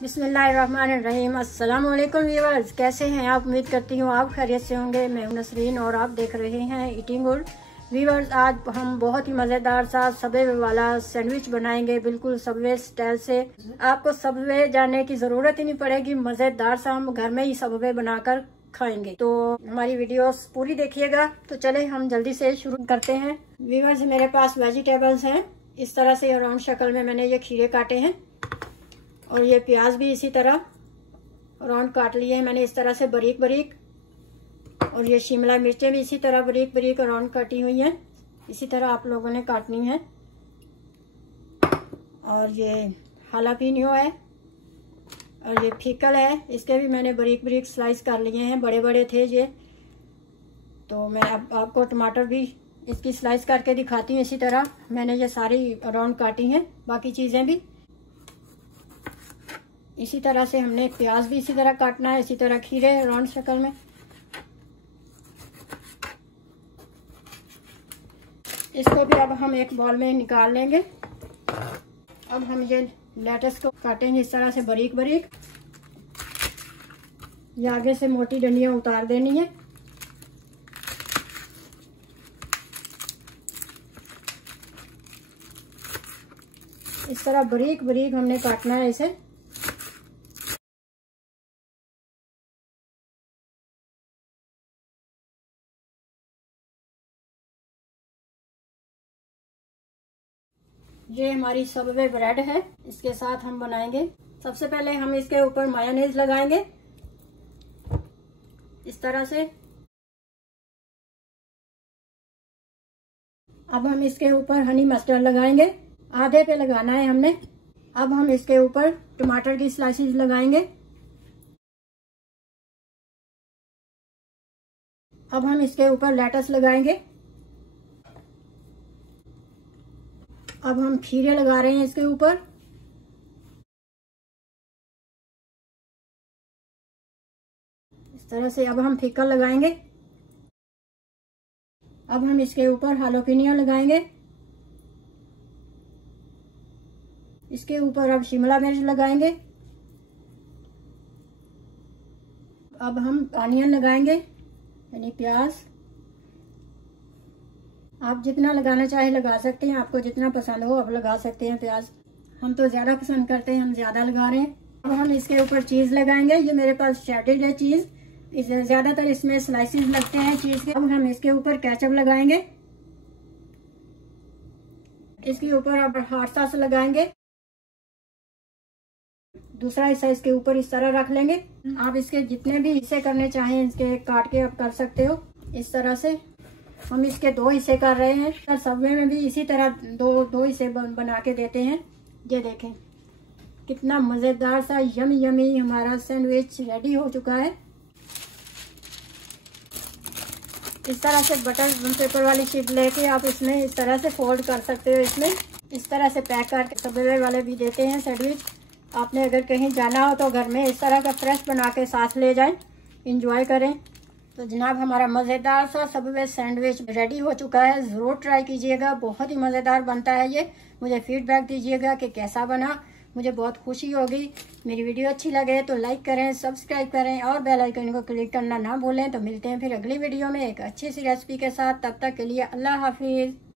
बिस्मिल्लाहिर्रहमानिर्रहीम। अस्सलाम वालेकुम व्यूअर्स, कैसे हैं आप? उम्मीद करती हूँ आप खैरियत से होंगे। मैं हूं नसरीन और आप देख रहे हैं ईटिंग गुड। व्यूअर्स, आज हम बहुत ही मज़ेदार सा सबवे वाला सैंडविच बनाएंगे, बिल्कुल सबवे स्टाइल से। आपको सबवे जाने की ज़रूरत ही नहीं पड़ेगी, मज़ेदार सा हम घर में ही सबवे बनाकर खाएंगे। तो हमारी वीडियोस पूरी देखिएगा। तो चले हम जल्दी से शुरू करते हैं। व्यूअर्स, मेरे पास वेजिटेबल्स हैं इस तरह से राउंड शक्ल में। मैंने ये खीरे काटे हैं और ये प्याज भी इसी तरह राउंड काट लिए हैं मैंने इस तरह से बारीक बारीक। और ये शिमला मिर्चें भी इसी तरह बारीक बारीक राउंड काटी हुई हैं, इसी तरह आप लोगों ने काटनी है। और ये हालापीनियो है और ये फिकल है, इसके भी मैंने बारीक बारीक स्लाइस कर लिए हैं, बड़े बड़े थे ये। तो मैं अब आपको टमाटर भी इसकी स्लाइस करके दिखाती हूँ। इसी तरह मैंने ये सारी राउंड काटी हैं, बाकी चीज़ें भी इसी तरह से। हमने प्याज भी इसी तरह काटना है, इसी तरह खीरे राउंड शक्ल में। इसको भी अब हम एक बॉल में निकाल लेंगे। अब हम ये लेटस को काटेंगे इस तरह से बारीक बारीक। ये आगे से मोटी डंडियां उतार देनी है। इस तरह बारीक बारीक हमने काटना है इसे। ये हमारी सबवे ब्रेड है, इसके साथ हम बनाएंगे। सबसे पहले हम इसके ऊपर मायोनेज लगाएंगे इस तरह से। अब हम इसके ऊपर हनी मस्टर्ड लगाएंगे, आधे पे लगाना है हमने। अब हम इसके ऊपर टमाटर की स्लाइसेस लगाएंगे। अब हम इसके ऊपर लेटस लगाएंगे। अब हम खीरे लगा रहे हैं इसके ऊपर। इस तरह से अब हम फिकल लगाएंगे। अब हम इसके ऊपर हालोपिनियो लगाएंगे। इसके ऊपर अब शिमला मिर्च लगाएंगे। अब हम ऑनियन लगाएंगे, यानी प्याज। आप जितना लगाना चाहे लगा सकते हैं, आपको जितना पसंद हो आप लगा सकते हैं प्याज। हम तो ज़्यादा पसंद करते हैं, हम ज़्यादा लगा रहे हैं। अब हम इसके ऊपर चीज़ लगाएंगे। ये मेरे पास शेडेड है चीज़, इसे ज़्यादातर इसमें स्लाइसेस लगते हैं चीज़ के। अब हम इसके ऊपर केचप लगाएंगे। इसके ऊपर अब हॉट सॉस लगाएंगे। दूसरा हिस्सा इसके ऊपर इस तरह रख लेंगे। आप इसके जितने भी हिस्से करने चाहें इसके काट के आप कर सकते हो। इस तरह से हम इसके 2 हिस्से कर रहे हैं। सबवे में भी इसी तरह दो हिस्से बना के देते हैं। ये देखें कितना मज़ेदार सा यमी यमी हमारा सैंडविच रेडी हो चुका है। इस तरह से बटर पेपर वाली शीट लेके आप इसमें इस तरह से फोल्ड कर सकते हो। इसमें इस तरह से पैक करके सबवे वाले भी देते हैं सैंडविच। आपने अगर कहीं जाना हो तो घर में इस तरह का फ्रेश बना के साथ ले जाएं, इंजॉय करें। तो जनाब, हमारा मज़ेदार सा सबवे सैंडविच रेडी हो चुका है। ज़रूर ट्राई कीजिएगा, बहुत ही मज़ेदार बनता है ये। मुझे फीडबैक दीजिएगा कि कैसा बना, मुझे बहुत खुशी होगी। मेरी वीडियो अच्छी लगे तो लाइक करें, सब्सक्राइब करें और बेल आइकन को क्लिक करना ना भूलें। तो मिलते हैं फिर अगली वीडियो में एक अच्छी सी रेसिपी के साथ। तब तक के लिए अल्लाह हाफिज़।